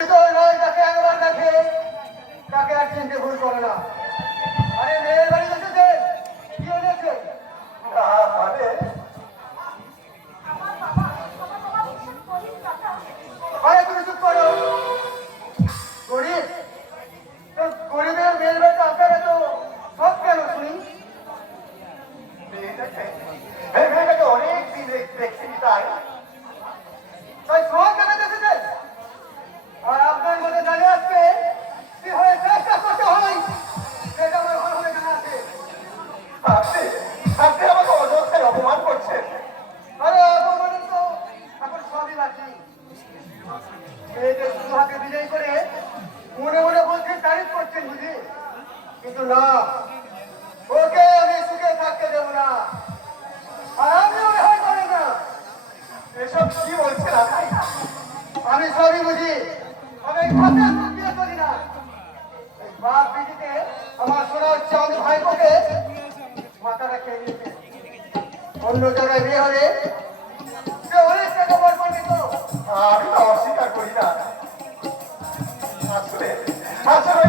তাকে একবার দেখে তাকে আর চিনতে ভুল করে না। আরে মেয়ের বাড়ি এসেছে, কি এনেছে? আরে তুমি চুপ করো। গরিব তো গরিবের মেয়ের বাড়িতে আপনারা তো সব কেন শুনি? মেয়েটাকে অনেক দিন দেখছি তাই তাই সব কেন দেখেছে? আর আপনার মধ্যে দাঁড়িয়ে আসছে কি হয়ে চেষ্টা করতে হয় সেটা আমার ভালো হয়ে জানা আছে। আপনি আপনি আমাকে অযথায় অপমান করছেন। আরে অপমানের তো এখন সবই বাকি। মেয়েকে শুধু হাতে বিজয়ী করে মনে মনে বলছেন তারিফ করছেন বুঝি, কিন্তু না, ওকে আমি সুখে থাকতে দেবো না। আর আপনিও রেহাই করেন না। এসব কি বলছেন আপনি? আমি সবই বুঝি, আমি এই খাতে বিয়ে করি না। এই বাপ বিটিতে আমার শোনা হচ্ছে আমি ভাইপোকে মাথাটা খেয়ে নিয়েছে। অন্য জায়গায় বিয়ে হলে সে অনেক টাকা বার করবে তো। আমি তো অস্বীকার করি না। আসলে আসলে